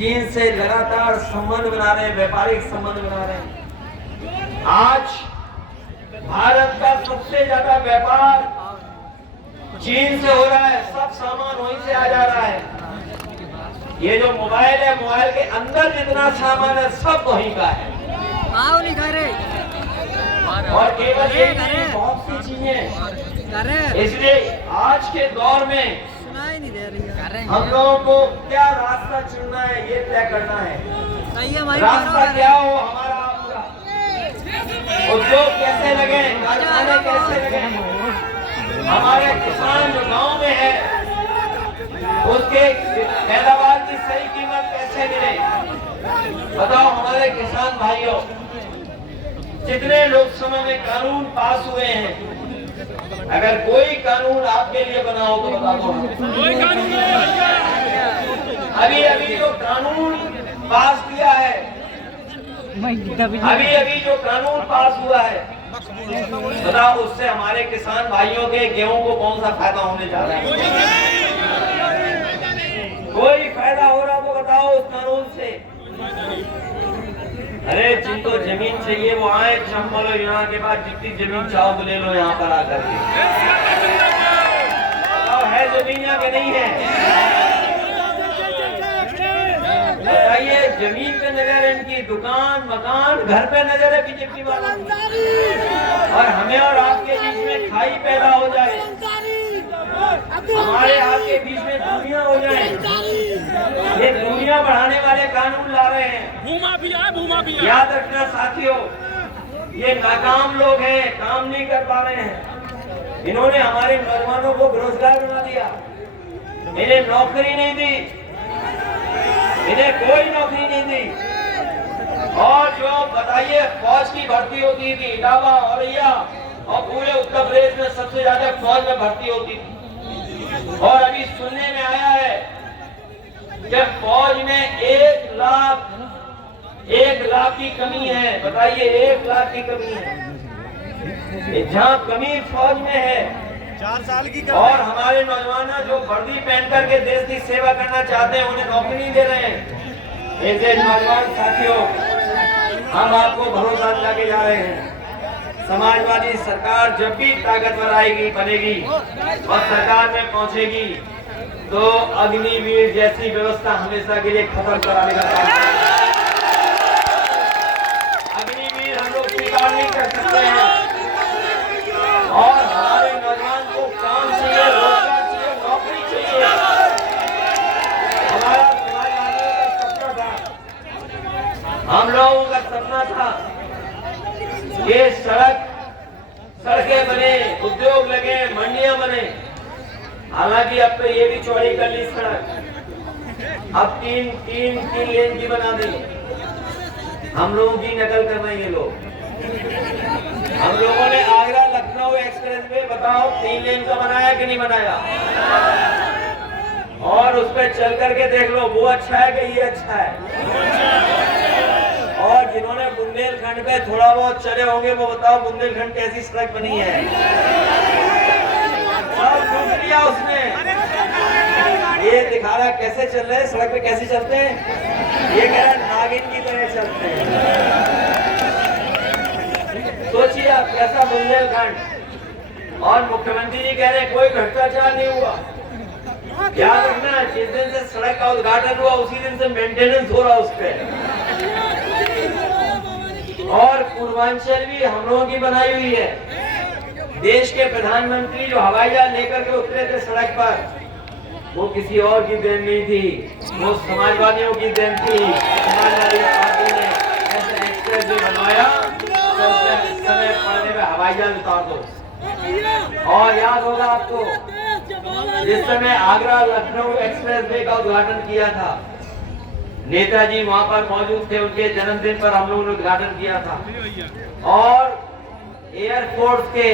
चीन से लगातार संबंध बना रहे हैं, व्यापारिक संबंध बना रहे हैं। आज भारत का सबसे ज्यादा व्यापार चीन से हो रहा है, सब सामान वहीं से आ जा रहा है। ये जो मोबाइल है, मोबाइल के अंदर जितना सामान है सब वहीं का है। नहीं खा रहे और केवल ये नहीं, बहुत सी चीजें। इसलिए आज के दौर में सुनाई नहीं दे रही हम लोगों को क्या रास्ता चुनना है ये तय करना है। सही है भाई, रास्ता क्या हो हमारा आपका, उद्योग कैसे लगे, कारखाने कैसे लगे, हमारे किसान जो गांव में है उसके पैदावार की सही कीमत कैसे मिले। बताओ हमारे किसान भाइयों, जितने लोकसभा में कानून पास हुए हैं, अगर कोई कानून आपके लिए बना हो तो बता दो। अभी जो कानून पास किया है, अभी जो कानून पास हुआ है, बताओ उससे हमारे किसान भाइयों के गेहूं को कौन सा फायदा होने जा रहा है। कोई फायदा हो रहा तो बताओ उस कानून से। अरे जिनको जमीन चाहिए वो आए, चम्बलो यहाँ के बाद जितनी जमीन चाहो तो ले लो यहाँ पर आकर के। है जमीन यहाँ के नहीं है, बताइए। जमीन पे नजर है इनकी, दुकान मकान घर पे नजर है बीजेपी वालों की। और हमें और आपके बीच में खाई पैदा हो जाए, हमारे आपके बीच में दुनिया हो जाए, ये दुनिया बढ़ाने वाले कानून ला रहे हैं। भूमाफिया याद रखना साथियों, ये नाकाम लोग हैं, काम नहीं कर पा रहे हैं। इन्होंने हमारे नौजवानों को बेरोजगार बना दिया, इन्हें नौकरी नहीं दी, इन्हें कोई नौकरी नहीं दी। और जो बताइए फौज की भर्ती होती थी इटावा औरैया और पूरे उत्तर प्रदेश में सबसे ज्यादा फौज में भर्ती होती थी। और अभी सुनने में आया है जब फौज में 1 लाख की कमी है, बताइए 1 लाख की कमी है, जहाँ कमी फौज में है 4 साल की और हमारे नौजवान जो वर्दी पहन करके देश की सेवा करना चाहते हैं उन्हें नौकरी नहीं दे रहे हैं। ऐसे नौजवान साथियों, हम आपको भरोसा दिला के जा रहे हैं, समाजवादी सरकार जब भी ताकतवर आएगी बनेगी और सरकार में पहुंचेगी तो अग्निवीर जैसी व्यवस्था हमेशा के लिए खत्म कराने का काम करेगी। अग्निवीर हम लोग स्वीकार नहीं कर सकते हैं और हमारे नौजवान को काम चाहिए, रोजगार चाहिए, नौकरी चाहिए। हमारा समाजवादियों का सपना था, हम लोगों का सपना था ये सड़कें बने, उद्योग लगे, मंडियां बने। हालांकि अब तो ये भी चौड़ी कर ली सड़क, अब तीन लेन की बना दी। हम लोगों की नकल कर रहे हैं ये लोग। हम लोगों ने आगरा लखनऊ एक्सप्रेस वे बताओ 3 लेन का बनाया कि नहीं बनाया, और उस पर चल करके देख लो वो अच्छा है कि ये अच्छा है। और जिन्होंने बुंदेलखंड पे थोड़ा बहुत चले होंगे वो बताओ बुंदेलखंड कैसी सड़क बनी है। सब घूम लिया उसने, ये दिखा रहा कैसे चल रहे हैं सड़क पे, कैसे चलते हैं, ये कह रहा नागिन की तरह चलते हैं। सोचिए आप कैसा बुंदेलखंड, और मुख्यमंत्री जी कह रहे कोई भ्रष्टाचार नहीं हुआ। याद रखना जिस दिन से सड़क का उद्घाटन हुआ उसी दिन से मेंटेनेंस हो रहा उस पर। और पूर्वांचल भी हम लोगों की बनाई हुई है। देश के प्रधानमंत्री जो हवाई जहाज लेकर के उतरे थे सड़क पर, वो किसी और की देन नहीं थी, वो समाजवादियों की देन थी। समाजवादी पार्टी ने ऐसा एक्सप्रेस वे बनवाया तो समय पड़ने में हवाई जहाज उतार दो। और याद होगा आपको जिस समय आगरा लखनऊ एक्सप्रेस वे का उद्घाटन किया था, नेताजी वहां पर मौजूद थे, उनके जन्मदिन पर हम लोगों ने उद्घाटन किया था। और एयरफोर्स के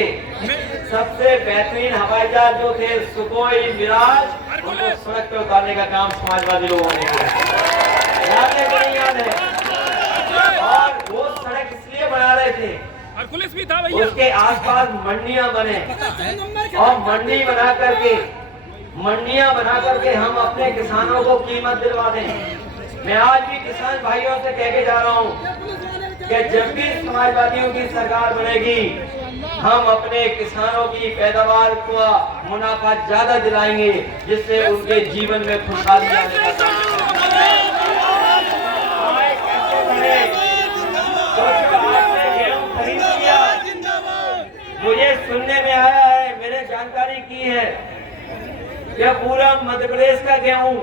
सबसे बेहतरीन हवाई जहाज जो थे सुखोई मिराज, उनको सड़क पे उतारने का काम समाजवादी लोगों ने किया। याद है कि नहीं याद है? और वो सड़क इसलिए बना रहे थे और पुलिस भी था भैया, उसके आसपास मंडियां बने, और मंडियां बना करके हम अपने किसानों को कीमत दिलवा दें। मैं आज भी किसान भाइयों से कह के जा रहा हूँ कि जब भी समाजवादियों की सरकार बनेगी, हम अपने किसानों की पैदावार को मुनाफा ज्यादा दिलाएंगे, जिससे उनके जीवन में खुशहाली आने का आपने गेहूं खरीद लिया। मुझे सुनने में आया है, मैंने जानकारी की है कि पूरा मध्य प्रदेश का गेहूं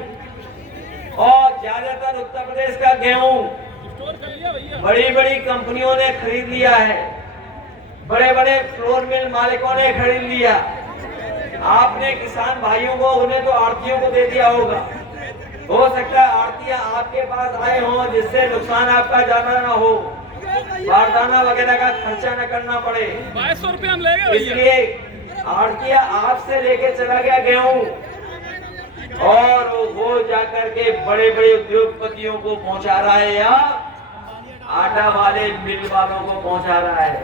और ज्यादातर उत्तर प्रदेश का गेहूं बड़ी बड़ी कंपनियों ने खरीद लिया है, बड़े बड़े फ्लोर मिल मालिकों ने खरीद लिया। आपने किसान भाइयों को, उन्हें तो आड़तियों को दे दिया होगा। हो सकता है आड़तियां आपके पास आए हों, जिससे नुकसान आपका ज्यादा ना हो, बारदाना वगैरह का खर्चा न करना पड़े। 2200 रुपये हम ले गए। इसलिए आड़तिया आपसे लेके चला गया गेहूं और वो जाकर के बड़े बड़े उद्योगपतियों को पहुंचा रहा है या आटा वाले मिल वालों को पहुंचा रहा है।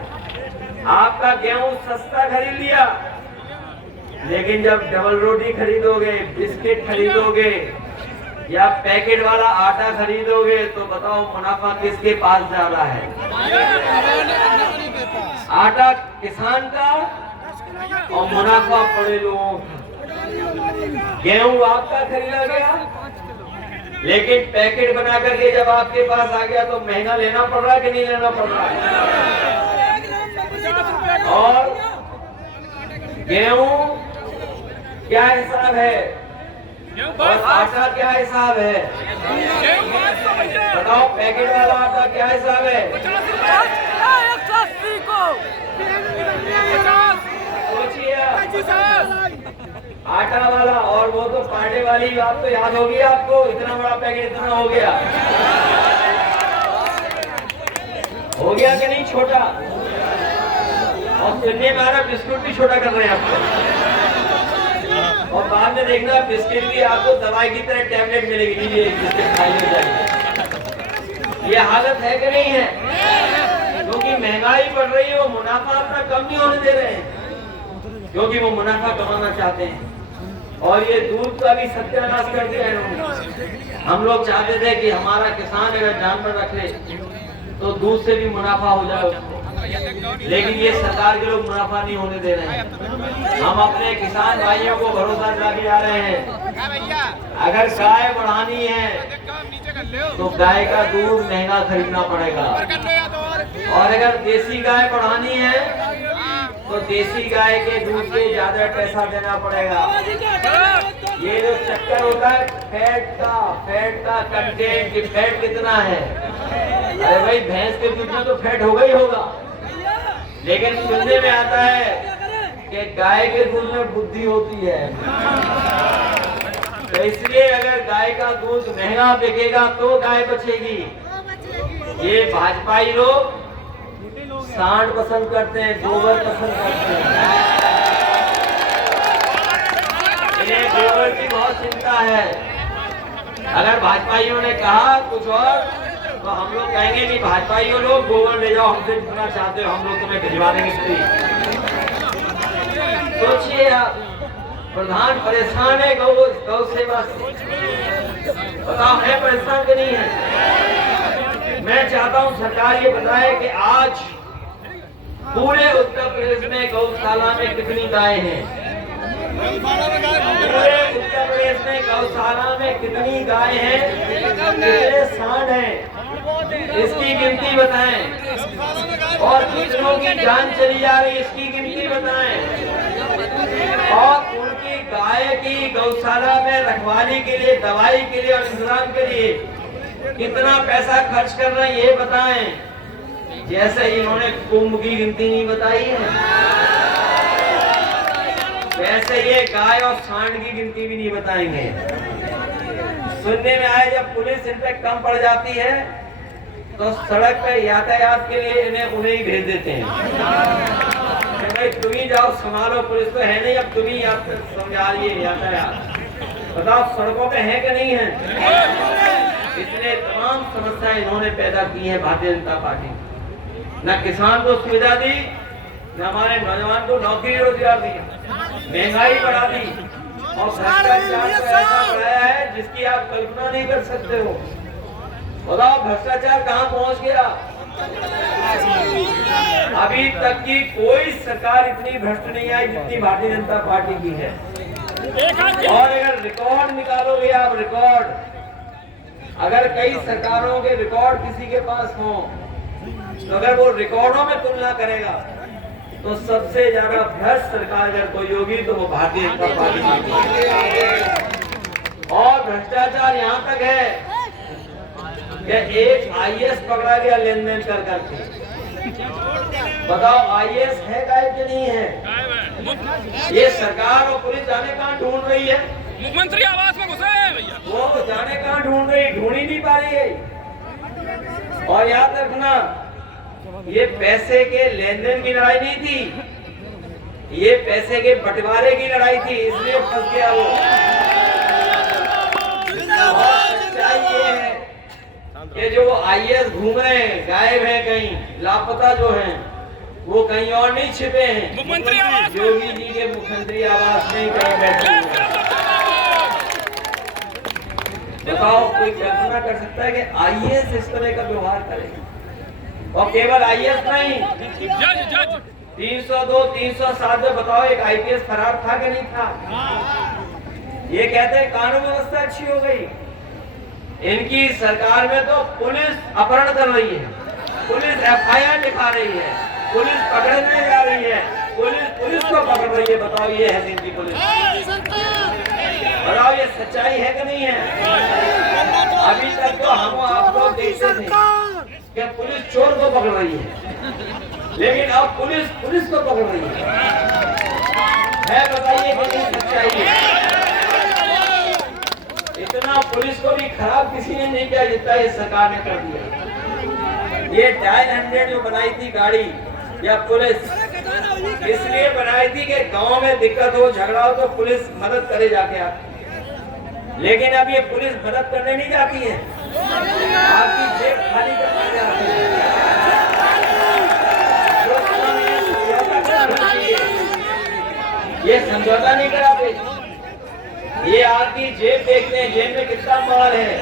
आपका गेहूं सस्ता खरीद लिया, लेकिन जब डबल रोटी खरीदोगे, बिस्किट खरीदोगे या पैकेट वाला आटा खरीदोगे, तो बताओ मुनाफा किसके पास जा रहा है? आटा किसान का और मुनाफा बड़े लोगों का। गेहूं आपका खरीदा गया, लेकिन पैकेट बना करके जब आपके पास आ गया तो महंगा लेना पड़ रहा है कि नहीं लेना पड़ रहा है? और गेहूं क्या हिसाब है और आटा क्या हिसाब है? बताओ, पैकेट वाला आटा क्या हिसाब है? सोचिए, आटा वाला और वो तो पाटे वाली बात तो याद होगी आपको। इतना बड़ा पैकेट इतना हो गया कि नहीं छोटा? और सुनने में आ रहा बिस्कुट भी छोटा कर रहे हैं आपको, और बाद में देखना बिस्किट भी आपको दवाई की तरह टैबलेट मिलेगी, लीजिए बिस्किट खाई हो जाएगी। ये हालत है कि नहीं है? क्योंकि महंगाई बढ़ रही है, वो मुनाफा अपना कम नहीं होने दे रहे हैं, क्योंकि वो मुनाफा कमाना चाहते हैं। और ये दूध का भी सत्यानाश कर दिया इन्होंने। हम लोग चाहते थे कि हमारा किसान अगर जानवर रख ले तो दूध से भी मुनाफा हो जाए उसको, लेकिन ये सरकार के लोग मुनाफा नहीं होने दे रहे हैं। हम अपने किसान भाइयों को भरोसा दिला के जा रहे हैं, अगर गाय बढ़ानी है तो गाय का दूध महंगा खरीदना पड़ेगा, और अगर देसी गाय बढ़ानी है तो देसी गाय के दूध पे ज्यादा पैसा देना पड़ेगा। ये जो चक्कर होता है फैट का कंटेंट, कि फैट कितना है? अरे भाई, भैंस के दूध में तो फैट होगा ही होगा, लेकिन सुनने में आता है कि गाय के दूध में बुद्धि होती है। तो इसलिए अगर गाय का दूध महंगा बिकेगा तो गाय बचेगी। ये भाजपाई लोग सांड पसंद करते हैं, गोबर पसंद करते हैं, इन्हें गोबर की बहुत चिंता है। अगर भाजपाइयों ने कहा कुछ और तो हम लोग कहेंगे कि भाजपाइयों लोग गोबर ले जाओ, हमसे जितना चाहते हो हम लोग तुम्हें भिजवा देंगे फ्री। सोचिए आप, प्रधान परेशान है गौ सेवा से, बताओ है परेशान कि नहीं है? मैं चाहता हूं सरकार ये बताए कि आज पूरे उत्तर प्रदेश में गौशाला में कितनी गायें हैं? पूरे उत्तर प्रदेश में गौशाला में कितनी गाय हैं, कितने सांड हैं, इसकी गिनती बताएं। और कितनों की जान चली जा रही है, इसकी गिनती बताएं। और उनकी गाय की गौशाला में रखवाली के लिए, दवाई के लिए और इंतजाम के लिए कितना पैसा खर्च कर रहे हैं ये बताएं। जैसे इन्होंने कुंभ की गिनती नहीं बताई है, वैसे ये गाय और सांड की गिनती भी नहीं बताएंगे। सुनने में आया जब पुलिस इन पे कम पड़ जाती है तो सड़क पे यातायात के लिए उन्हें ही भेज देते हैं। भाई तुम ही जाओ संभालो, पुलिस तो है नहीं, अब तुम ही समझाइए यातायात। बताओ सड़कों पे है कि नहीं है? इसलिए तमाम समस्याएं इन्होंने पैदा की है भारतीय जनता पार्टी। न किसान को सुविधा दी, न हमारे नौजवान को नौकरी रोजगार दी, महंगाई बढ़ा दी और भ्रष्टाचार ऐसा बढ़ाया है जिसकी आप कल्पना नहीं कर सकते हो। बताओ भ्रष्टाचार कहाँ पहुंच गया। अभी तक की कोई सरकार इतनी भ्रष्ट नहीं आई जितनी भारतीय जनता पार्टी की है। और अगर रिकॉर्ड निकालोगे आप, रिकॉर्ड, अगर कई सरकारों के रिकॉर्ड किसी के पास हो, तो अगर वो रिकॉर्डों में तुलना करेगा तो सबसे ज्यादा भ्रष्ट सरकार अगर कोई होगी तो वो भारतीय जनता पार्टी की। और भ्रष्टाचार यहाँ तक है कि एक आईएएस पकड़ा गया लेन देन कर करके। बताओ आईएएस है गायब कि नहीं है। ये सरकार और पुलिस जाने कहाँ ढूंढ रही है। मुख्यमंत्री आवास में घुसे हैं भैया। वो जाने कहाँ ढूंढ रही, ढूंढ ही नहीं पा रही है। और याद रखना, ये पैसे के लेन देन की लड़ाई नहीं थी, ये पैसे के बंटवारे की लड़ाई थी, इसलिए फंस गया वो। और सच्चाई ये है कि जो आईएएस घूम रहे हैं, गायब हैं, कहीं लापता जो हैं, वो कहीं और नहीं छिपे हैं। मुख्यमंत्री आवास योगी जी के मुख्यमंत्री आवास में कहीं बैठे हैं। बताओ कोई कल्पना कर सकता है कि आईएएस इस तरह का व्यवहार करेगा। और केवल आईएएस नहीं, जज 302, 307 में बताओ एक आईपीएस फरार था कि नहीं था। ये कहते हैं कानून व्यवस्था अच्छी हो गई। इनकी सरकार में तो पुलिस अपहरण कर रही है, पुलिस एफआईआर लिखा रही है, पुलिस पकड़ने जा रही है, पुलिस को पकड़ रही है। बताओ ये है इनकी पुलिस। बताओ ये सच्चाई है कि नहीं है। अभी तक तो हम आपको देखते थे कि पुलिस चोर को पकड़ रही है, लेकिन अब पुलिस को पकड़ रही है। बताइए कि नहीं सच्चाई है। इतना पुलिस को भी खराब किसी ने नहीं किया जितना ये सरकार ने कर दिया। ये डायल 100 जो बनाई थी गाड़ी या पुलिस, इसलिए बनाई थी कि गांव में दिक्कत हो, झगड़ा हो तो पुलिस मदद करे जाके आप। लेकिन अब ये पुलिस मदद करने नहीं जाती है, आपकी जेब खाली करने जाती है। ये समझौता नहीं कराते, ये आपकी जेब देखते हैं, जेब में कितना माल है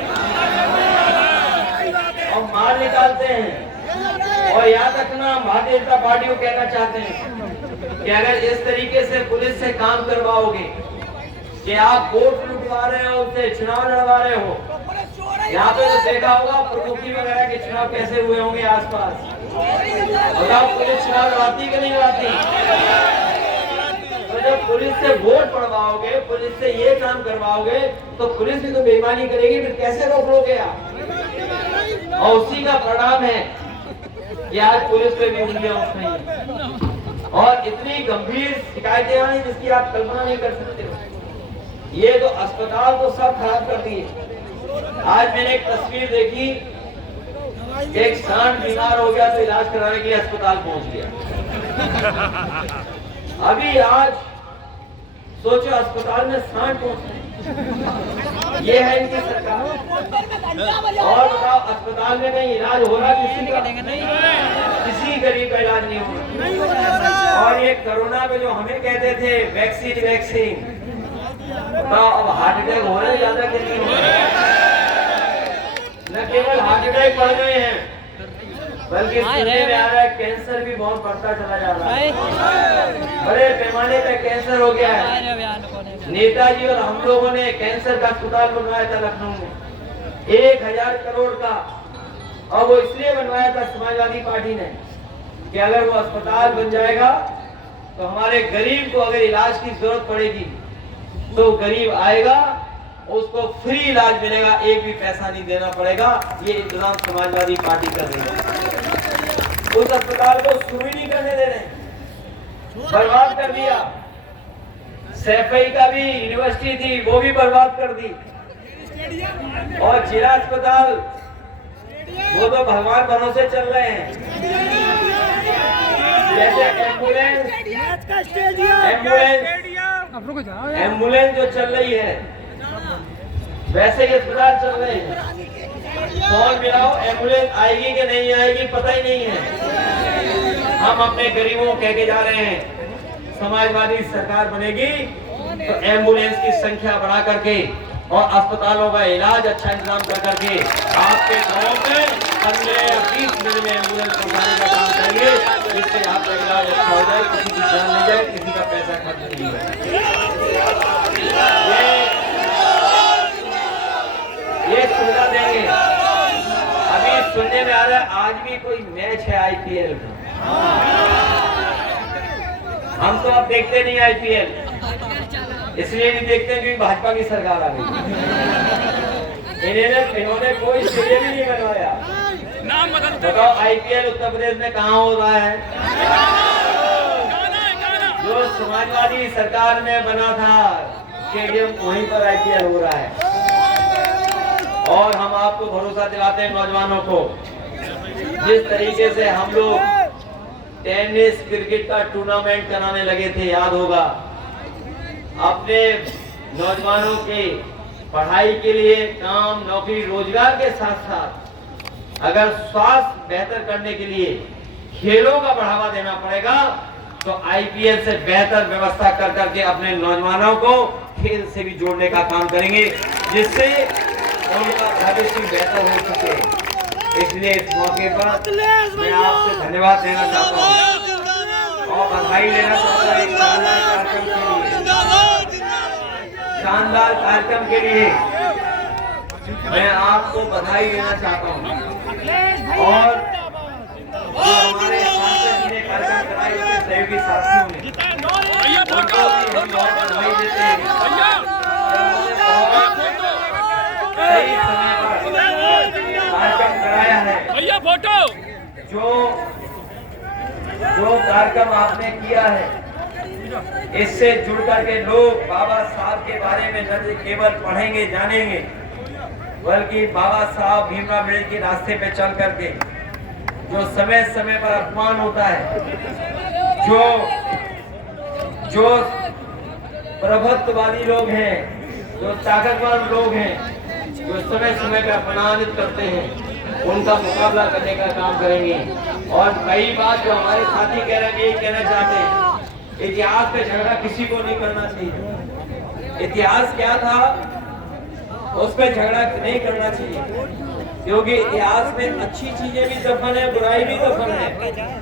और माल निकालते हैं। और याद रखना, भारतीय जनता पार्टी को कहना चाहते हैं कि अगर इस तरीके से पुलिस से काम करवाओगे कि आप वोट लुटवा रहे हो, उनसे चुनाव लड़वा रहे हो, यहाँ पे तो देखा होगा प्रमुखी वगैरह के चुनाव कैसे हुए होंगे आसपास। और आप पुलिस चुनाव लड़वाती कि नहीं लड़वाती। तो जब पुलिस से वोट पड़वाओगे, पुलिस से ये काम करवाओगे, तो पुलिस भी तो बेईमानी करेगी, फिर कैसे रोक लोगे आप। और उसी का परिणाम है कि आज पुलिस पे भी उंगलियां उठ रही हैं और इतनी गंभीर शिकायतें आई जिसकी आप कल्पना नहीं कर सकते हो। ये तो अस्पताल तो सब खराब कर दिए। आज मैंने एक तस्वीर देखी, एक सांड बीमार हो गया तो इलाज कराने के लिए अस्पताल पहुंच गया। अभी आज सोचो अस्पताल में सांड पहुंचे, ये है इनकी सरकार। और बताओ अस्पताल में कहीं इलाज हो रहा किसी का? किसी गरीब का इलाज नहीं हो रहा। और ये कोरोना में जो हमें कहते थे वैक्सीन, बताओ अब हार्ट अटैक हो रहे हैं ज्यादा कि नहीं हो रहे। न केवल हार्ट अटैक बढ़ गए हैं, बल्कि सुनने में आ रहा है कैंसर भी बहुत बढ़ता चला जा रहा है। बड़े पैमाने पे कैंसर हो गया है। नेताजी और हम लोगों ने कैंसर का अस्पताल बनवाया था लखनऊ में 1000 करोड़ का, और वो इसलिए बनवाया था समाजवादी पार्टी ने कि अगर वो अस्पताल बन जाएगा तो हमारे गरीब को अगर इलाज की जरूरत पड़ेगी तो गरीब आएगा, उसको फ्री इलाज मिलेगा, एक भी पैसा नहीं देना पड़ेगा। ये इंतजाम समाजवादी पार्टी कर रही है। उस अस्पताल को शुरू ही नहीं करने दे रहे, बर्बाद कर दिया। सैफई का भी यूनिवर्सिटी थी, वो भी बर्बाद कर दी। और जिला अस्पताल वो तो भगवान भरोसे चल रहे हैं। जैसे एम्बुलेंस जो चल रही है, वैसे ही अस्पताल चल रहे हैं। फोन मिलाओ, एम्बुलेंस आएगी कि नहीं आएगी पता ही नहीं है। हम अपने गरीबों कह के जा रहे हैं समाजवादी सरकार बनेगी तो एम्बुलेंस की संख्या बढ़ा करके और अस्पतालों का इलाज अच्छा इंतजाम कर करके आपके गाँव में 15-20 मिनट में एम्बुलेंस पहुंचाने का काम करेंगे, जिससे आपका इलाज अच्छा हो जाए, किसी की जान नहीं जाए, किसी का पैसा खर्च नहीं हो। ये सुविधा देंगे। अभी सुनने में आ रहा है आज भी कोई मैच है IPL का। हम तो अब देखते नहीं IPL, इसलिए नहीं देखते क्योंकि भाजपा की सरकार आ गई। इन्होंने कोई स्टेडियम ही नहीं बनवाया। नाम बदल दो। बताओ IPL उत्तर प्रदेश में कहाँ हो रहा है? जो समाजवादी सरकार में बना था स्टेडियम, वहीं पर IPL हो रहा है। और हम आपको भरोसा दिलाते हैं नौजवानों को, जिस तरीके से हम लोग टेनिस क्रिकेट का टूर्नामेंट कराने लगे थे, याद होगा, अपने नौजवानों के पढ़ाई के लिए, काम, नौकरी, रोजगार के साथ साथ अगर स्वास्थ्य बेहतर करने के लिए खेलों का बढ़ावा देना पड़ेगा, तो IPL से बेहतर व्यवस्था कर करके अपने नौजवानों को खेल से भी जोड़ने का काम करेंगे, जिससे उनका भविष्य बेहतर हो सके। इसलिए इस मौके पर मैं आपसे धन्यवाद देना चाहता हूँ और बधाई देना चाहता हूँ एक शानदार कार्यक्रम के लिए मैं आपको बधाई देना चाहता हूँ। और जो हमारे सांसद जी ने कार्यक्रम कराए, उसके सहयोगी साथियों ने, भैया फोटो। उनको भी हम बहुत बधाई देते हैं। भैया सही समय पर कार्यक्रम कराया है। भैया फोटो। जो कार्यक्रम आपने किया है, इससे जुड़ करके लोग बाबा साहब के बारे में न केवल पढ़ेंगे जानेंगे, बल्कि बाबा साहब भीमराव अम्बेडकर के रास्ते पे चल करके जो समय समय पर अपमान होता है, जो प्रभुत्ववादी लोग हैं, जो ताकतवर लोग हैं, जो समय समय पर अपमानित करते हैं, उनका मुकाबला करने का काम करेंगे। और कई बात जो हमारे साथी कह रहे हैं, यही कहना चाहते हैं, इतिहास पे झगड़ा किसी को नहीं करना चाहिए। इतिहास क्या था उस पे झगड़ा नहीं करना चाहिए, क्योंकि इतिहास में अच्छी चीजें भी दफन है, बुराई भी दफन है।